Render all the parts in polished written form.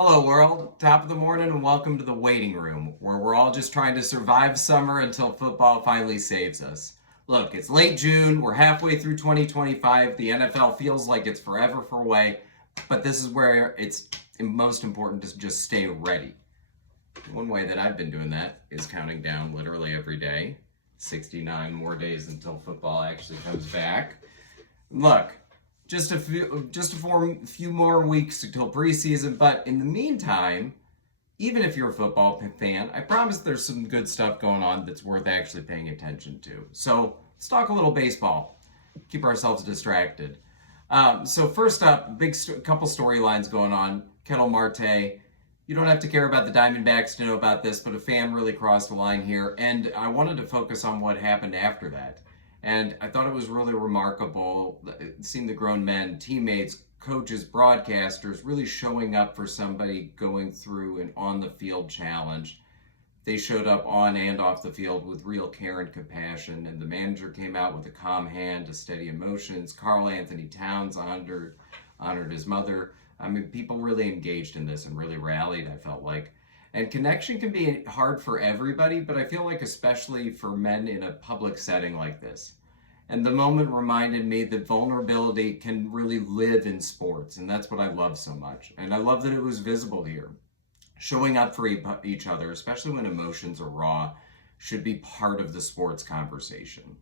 Hello, world. Top of the morning, and welcome to the waiting room, where we're all just trying to survive summer until football finally saves us. Look, it's late June. We're halfway through 2025. The NFL feels like it's forever far away, but this is where it's most important to just stay ready. One way that I've been doing that is counting down literally every day, 69 more days until football actually comes back. Look, just a few more weeks until preseason, but in the meantime, even if you're a football fan, I promise there's some good stuff going on that's worth actually paying attention to. So let's talk a little baseball, keep ourselves distracted. So first up, couple storylines going on. Kettle Marte. You don't have to care about the Diamondbacks to know about this, but a fan really crossed the line here, and I wanted to focus on what happened after that. And I thought it was really remarkable seeing the grown men, teammates, coaches, broadcasters really showing up for somebody going through an on-the-field challenge. They showed up on and off the field with real care and compassion, and the manager came out with a calm hand to steady emotions. Karl Anthony Towns honored his mother. I mean, people really engaged in this and really rallied, I felt like. And connection can be hard for everybody, but I feel like especially for men in a public setting like this. And the moment reminded me that vulnerability can really live in sports, and that's what I love so much. And I love that it was visible here. Showing up for each other, especially when emotions are raw, should be part of the sports conversation.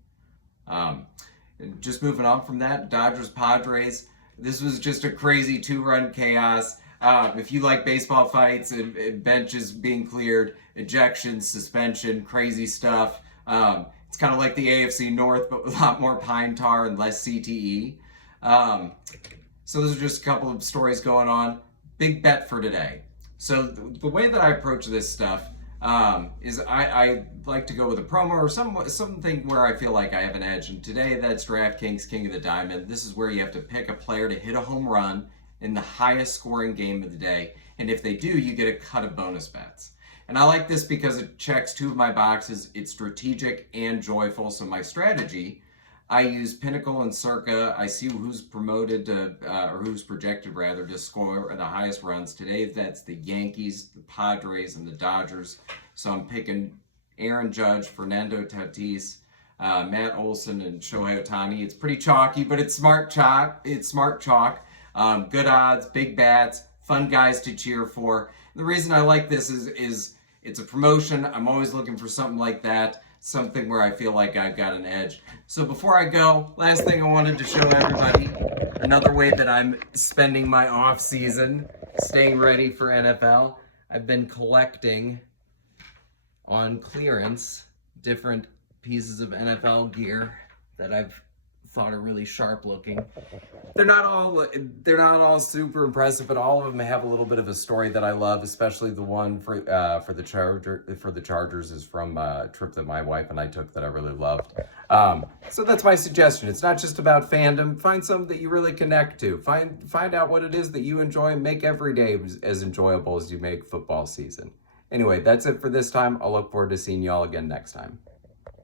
Just moving on from that, Dodgers Padres. This was just a crazy two-run chaos. If you like baseball fights and benches being cleared, ejections, suspension, crazy stuff. It's kind of like the AFC North, but with a lot more pine tar and less CTE. So those are just a couple of stories going on. Big bet for today. So the way that I approach this stuff is I like to go with a promo or something where I feel like I have an edge. And today that's DraftKings King of the Diamond. This is where you have to pick a player to hit a home run in the highest scoring game of the day. And if they do, you get a cut of bonus bets. And I like this because it checks two of my boxes. It's strategic and joyful. So my strategy, I use Pinnacle and Circa. I see who's promoted to, or who's projected rather, to score the highest runs. Today, that's the Yankees, the Padres, and the Dodgers. So I'm picking Aaron Judge, Fernando Tatis, Matt Olson, and Shohei Ohtani. It's pretty chalky, but it's smart chalk. Good odds, big bats, fun guys to cheer for. The reason I like this is it's a promotion. I'm always looking for something like that, something where I feel like I've got an edge. So before I go, last thing I wanted to show everybody, another way that I'm spending my off season, staying ready for NFL. I've been collecting on clearance different pieces of NFL gear that I've thought are really sharp looking. They're not all super impressive, but all of them have a little bit of a story that I love, especially the one for the Chargers is from a trip that my wife and I took that I really loved. So that's my suggestion. It's not just about fandom. Find something that you really connect to. Find out what it is that you enjoy and make every day as enjoyable as you make football season. Anyway, that's it for this time. I'll look forward to seeing y'all again next time.